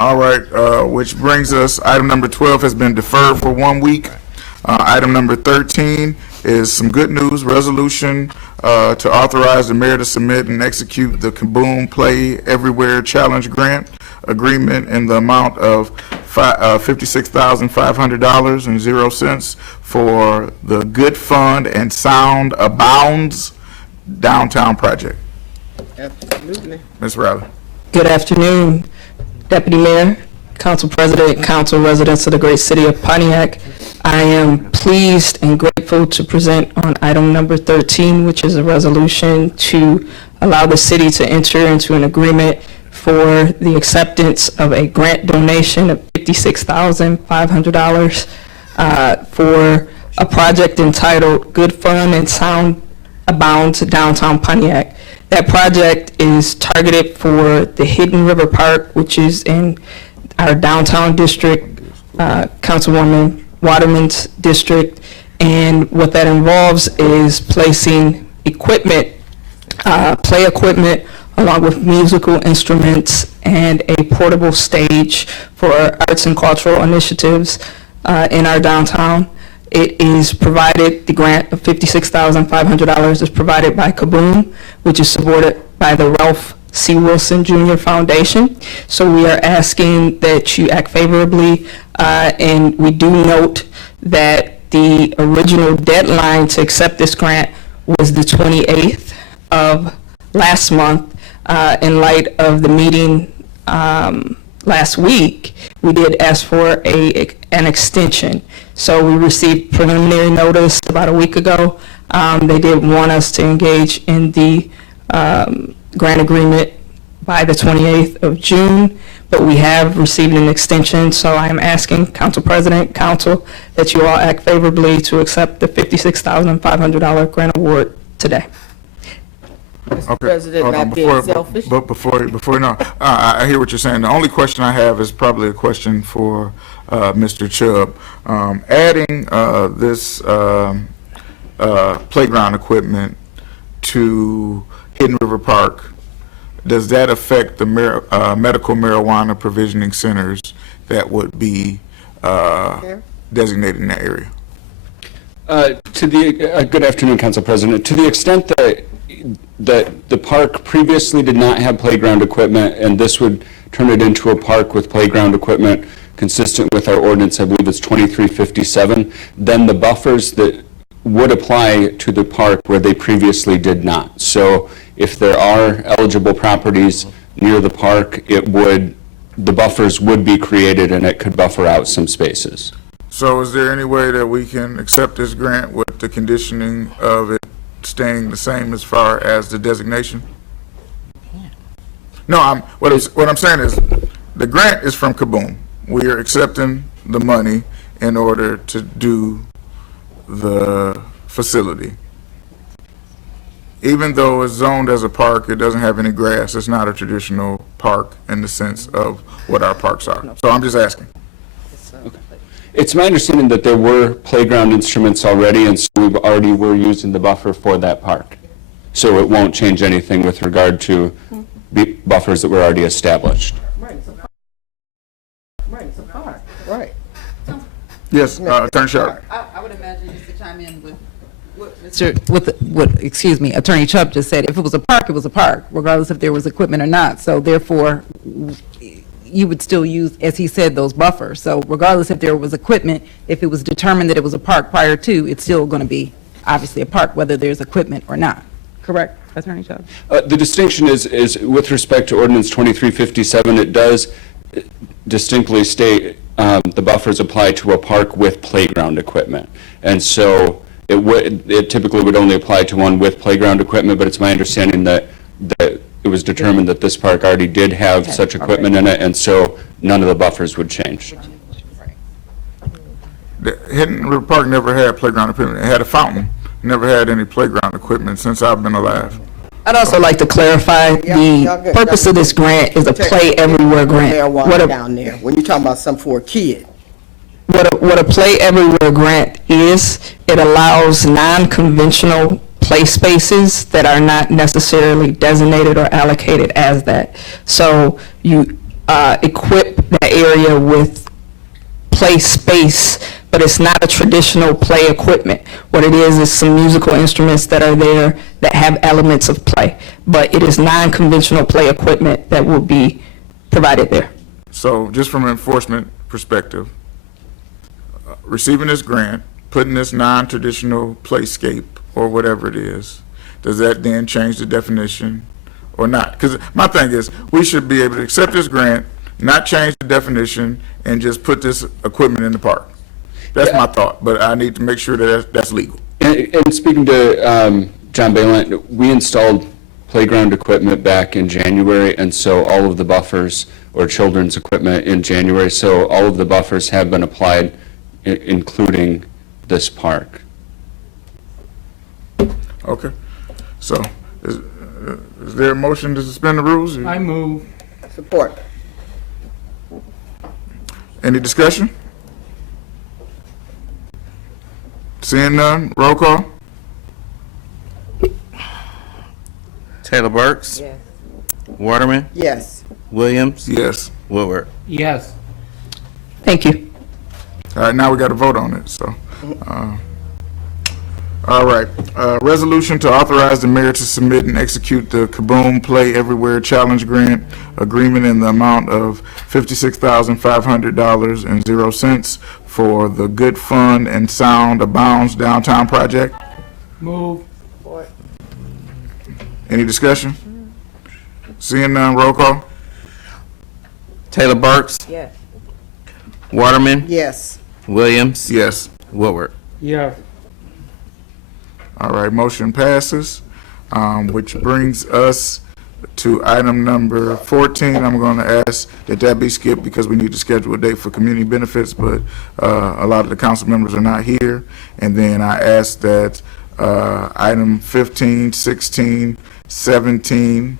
All right, which brings us, item number 12 has been deferred for 1 week. Item number 13 is some good news, resolution to authorize the mayor to submit and execute the KaBoom Play Everywhere Challenge Grant agreement in the amount of $56,500.00 for the Good Fund and Sound Abounds downtown project. Absolutely. Ms. Riley. Good afternoon, Deputy Mayor, Council President, Council residents of the great city of Pontiac. I am pleased and grateful to present on item number 13, which is a resolution to allow the city to enter into an agreement for the acceptance of a grant donation of $56,500 for a project entitled Good Fun and Sound Abound downtown Pontiac. That project is targeted for the Hidden River Park, which is in our downtown district, Councilwoman Waterman's district, and what that involves is placing equipment, play equipment, along with musical instruments and a portable stage for arts and cultural initiatives in our downtown. It is provided, the grant of $56,500 is provided by KaBoom, which is supported by the Ralph C. Wilson Jr. Foundation. So we are asking that you act favorably, and we do note that the original deadline to accept this grant was the 28th of last month. In light of the meeting last week, we did ask for an extension. So we received preliminary notice about a week ago. They did want us to engage in the grant agreement by the 28th of June, but we have received an extension. So I am asking Council President, Council, that you all act favorably to accept the $56,500 grant award today. Mr. President, not being selfish. But before no, I hear what you're saying. The only question I have is probably a question for Mr. Chubb. Adding this playground equipment to Hidden River Park, does that affect the medical marijuana provisioning centers that would be designated in that area? Good afternoon, Council President. To the extent that the park previously did not have playground equipment, and this would turn it into a park with playground equipment consistent with our ordinance, I believe it's 2357, then the buffers that would apply to the park where they previously did not. So if there are eligible properties near the park, the buffers would be created and it could buffer out some spaces. So is there any way that we can accept this grant with the conditioning of it staying the same as far as the designation? No, what I'm saying is the grant is from KaBoom. We are accepting the money in order to do the facility. Even though it's zoned as a park, it doesn't have any grass. It's not a traditional park in the sense of what our parks are. So I'm just asking. It's my understanding that there were playground instruments already, and so we already were using the buffer for that park. So it won't change anything with regard to buffers that were already established. Right, it's a park. Right. Yes, Attorney Sharp. I would imagine just to chime in with what Attorney Chubb just said. If it was a park, it was a park, regardless if there was equipment or not. So therefore, you would still use, as he said, those buffers. So regardless if there was equipment, if it was determined that it was a park prior to, it's still going to be obviously a park, whether there's equipment or not. Correct, Attorney Chubb? The distinction is with respect to Ordinance 2357, it does distinctly state the buffers apply to a park with playground equipment. And so it typically would only apply to one with playground equipment, but it's my understanding that it was determined that this park already did have such equipment in it, and so none of the buffers would change. The Hidden River Park never had playground equipment. It had a fountain. Never had any playground equipment since I've been alive. I'd also like to clarify, the purpose of this grant is a Play Everywhere grant. Marijuana down there, when you're talking about something for a kid. What a Play Everywhere grant is, it allows non-conventional play spaces that are not necessarily designated or allocated as that. So equip that area with play space, but it's not a traditional play equipment. What it is some musical instruments that are there that have elements of play, but it is non-conventional play equipment that will be provided there. So just from an enforcement perspective, receiving this grant, putting this non-traditional playscape or whatever it is, does that then change the definition or not? Because my thing is, we should be able to accept this grant, not change the definition, and just put this equipment in the park. That's my thought, but I need to make sure that that's legal. And speaking to John Baylant, we installed playground equipment back in January, and so all of the buffers, or children's equipment in January, so all of the buffers have been applied, including this park. Okay, so is there a motion to suspend the rules? I move. Support. Any discussion? Seeing none, roll call? Taylor Burks. Yes. Waterman. Yes. Williams. Yes. Woodward. Yes. Thank you. All right, now we got to vote on it, so. All right, resolution to authorize the mayor to submit and execute the KaBoom Play Everywhere Challenge Grant agreement in the amount of $56,500.00 for the Good Fun and Sound Abounds downtown project. Move. Any discussion? Seeing none, roll call? Taylor Burks. Yes. Waterman. Yes. Williams. Yes. Woodward. Yes. All right, motion passes, which brings us to item number 14. I'm going to ask that be skipped because we need to schedule a date for community benefits, but a lot of the council members are not here. And then I ask that item 15, 16, 17